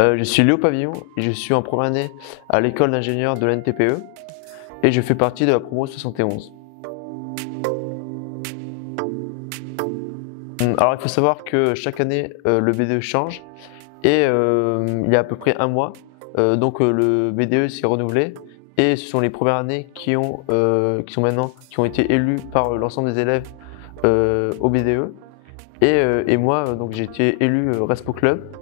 Je suis Léo Pavillon et je suis en première année à l'école d'ingénieurs de l'NTPE et je fais partie de la promo 71. Alors il faut savoir que chaque année le BDE change et il y a à peu près un mois, donc le BDE s'est renouvelé et ce sont les premières années qui ont été élues par l'ensemble des élèves au BDE et moi donc j'ai été élu Respo Club.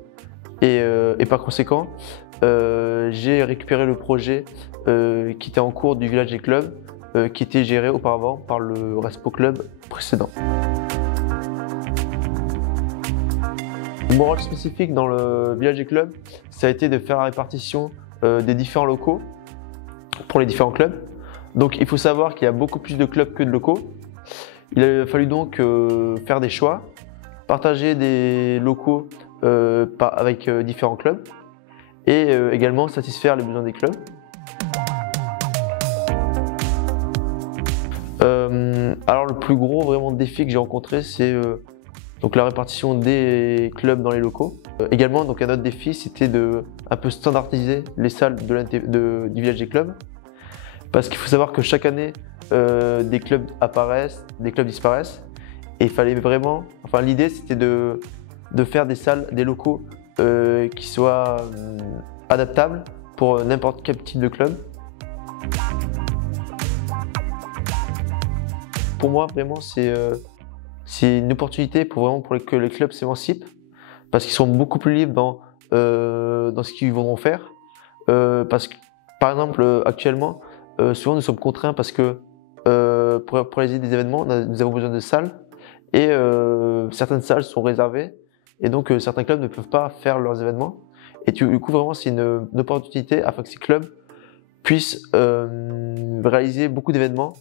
Et par conséquent, j'ai récupéré le projet qui était en cours du Village des Clubs, qui était géré auparavant par le Respo Club précédent. Mon rôle spécifique dans le Village des Clubs, ça a été de faire la répartition des différents locaux pour les différents clubs. Donc il faut savoir qu'il y a beaucoup plus de clubs que de locaux. Il a fallu donc faire des choix, partager des locaux avec différents clubs et également satisfaire les besoins des clubs. Alors le plus gros vraiment défi que j'ai rencontré, c'est donc la répartition des clubs dans les locaux. Également donc un autre défi, c'était de un peu standardiser les salles du Village des Clubs, parce qu'il faut savoir que chaque année des clubs apparaissent, des clubs disparaissent, et il fallait vraiment, enfin l'idée c'était de faire des salles, des locaux qui soient adaptables pour n'importe quel type de club. Pour moi, vraiment, c'est une opportunité pour que les clubs s'émancipent, parce qu'ils sont beaucoup plus libres dans ce qu'ils voudront faire. Parce que, par exemple, actuellement, souvent nous sommes contraints parce que pour réaliser des événements, nous avons besoin de salles et certaines salles sont réservées. Et donc certains clubs ne peuvent pas faire leurs événements. Et du coup, vraiment, c'est une opportunité afin que ces clubs puissent réaliser beaucoup d'événements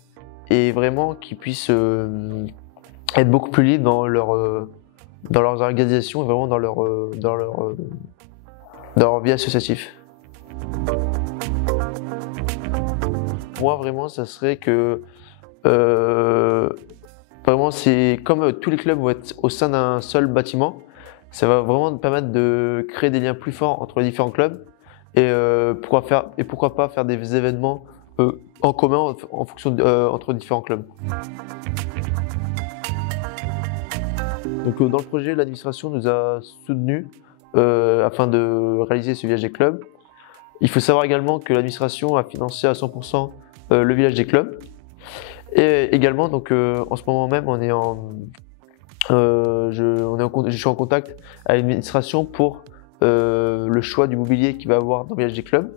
et vraiment qu'ils puissent être beaucoup plus libres dans leurs organisations et vraiment dans leur vie associative. Moi, vraiment, ça serait que vraiment, c'est comme tous les clubs vont être au sein d'un seul bâtiment. Ça va vraiment nous permettre de créer des liens plus forts entre les différents clubs et pourquoi pas faire des événements en commun en fonction entre différents clubs. Donc, dans le projet, l'administration nous a soutenus afin de réaliser ce Village des Clubs. Il faut savoir également que l'administration a financé à 100% le Village des Clubs. Et également, donc, en ce moment même, je suis en contact avec l'administration pour le choix du mobilier qu'il va avoir dans le Village des Clubs.